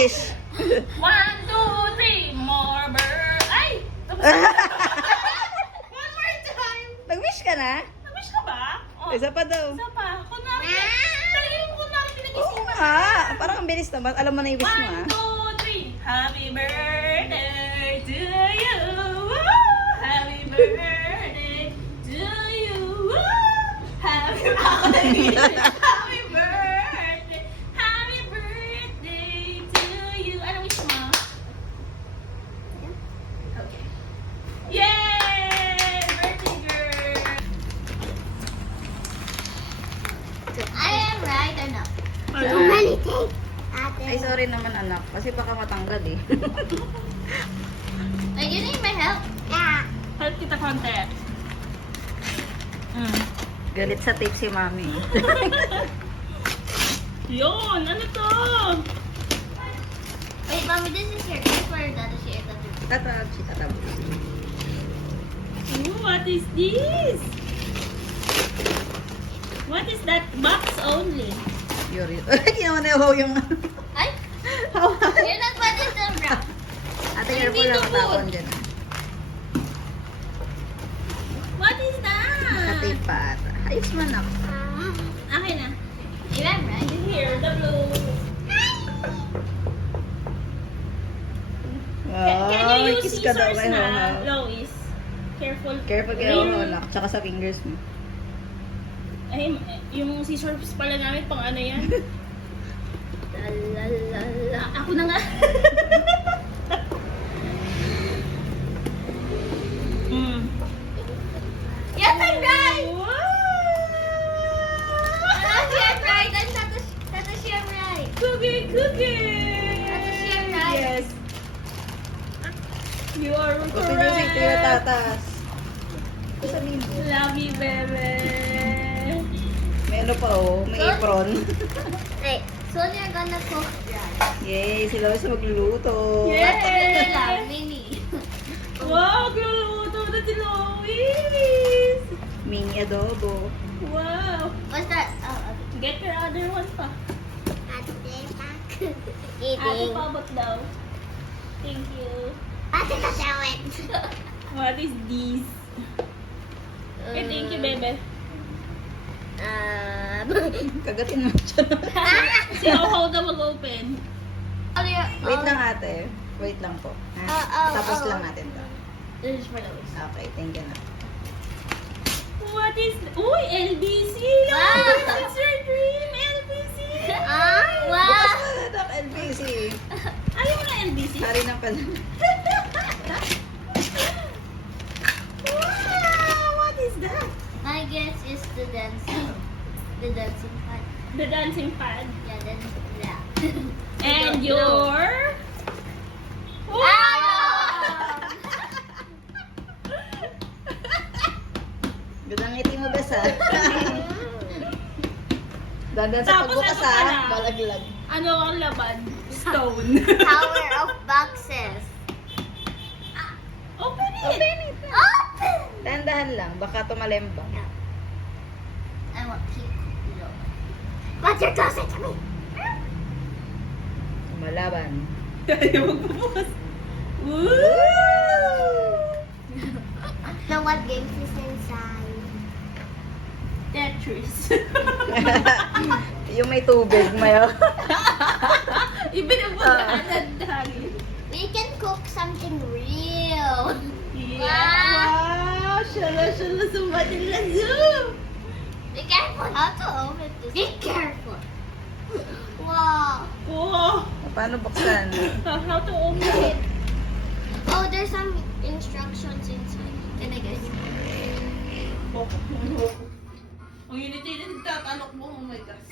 Wish! 1, 2, 3, more bird. Ay! Tapos one more time. Nag-wish ka na? Nag-wish ka ba? Oh, Isa pa daw. isa pa. Kunwari. Talaga yung kunwari Oo pinag-isipan. nga. Parang ang bilis naman. Alam mo na yung wish mo 1, 2, 3. Happy birthday to you. Woo! Happy birthday to you. Woo! Happy birthday. Happy birthday. Happy birthday to you. Ano wish mo? Okay. Yay! Birthday girl. I am right or no? Ano? Many things. Ay, sorry naman anak. Kasi baka matanggal eh. Like, you need my help? Yeah. Help kita konti. Galit sa tape si mami. Yun! Ano to? Wait, mommy, this is your gift or that is your gift? Tatab, si tatab. Ooh, what is this? What is that box only? Yuri. Hindi naman na yung Ay, you're not what is the wrap. Ate, careful lang matapon dyan. What is that? Nakatape pa ata. Ayos man ako. Akin na. You am right. Here, the blue. Can Wow, you use kiss ka daw scissors kay na, Hohaw. Lois? Careful. Careful kay Hohaw, anak. Tsaka sa fingers mo. Ay, yung scissors pala namin, pang ano yan? La. Ako na nga. Yes, I'm right. Wow! That's your right. And that is your right. Cookie! That is your right. Yes. You are Gusto nyo si Tio correct. Tatas. Ito sabihin mo. Love you, bebe. May ano pa oh, may apron. Wait, so you're gonna cook rice. Yay, sila sa magluluto. Yay! That's what you love, Mini. Wow, gluluto na si Lois. Mini adobo. Wow. What's that? Oh, okay. Get your other one pa. Ate Eating. pabot daw. Thank you. Ate kasawit. What is this? Okay, thank you, bebe. Kagatin mo siya. Si Oho daw mag-open. Wait lang ate. Wait lang po. Ha? Tapos lang natin to. This is for Lois. Okay, thank you na. What is... Uy, LBC! Wow! It's your dream, LBC! Wow! Anak, LBC. Ayaw mo na LBC? Hari ng pala. Wow! What is that? My guess is the dancing part. The dancing pad. Yeah, then yeah. And No. your... Gandang ngiti mo bes ha. Dandan sa Tapos pagbukas ano ha. pala? Balaglag. Ano ang laban? Stone. Tower of boxes. Open it! Open! Dahan-dahan lang. Baka tumalemba. I want to look. What's your closet to me? Malaban. Ayaw magbubukas. Woo! Now what games is inside? Tetris. Yung may tubig, mayo. Ibinabugaan dahil. We can cook something real. Yeah. Wow. Wow! Shala, sumati na zoom! Be careful how to open this. Be careful. Wow. Wow! Paano buksan? How to open it? Oh, there's some instructions inside. Can I guess? Ang unit na nagtatalok mo, oh my gosh.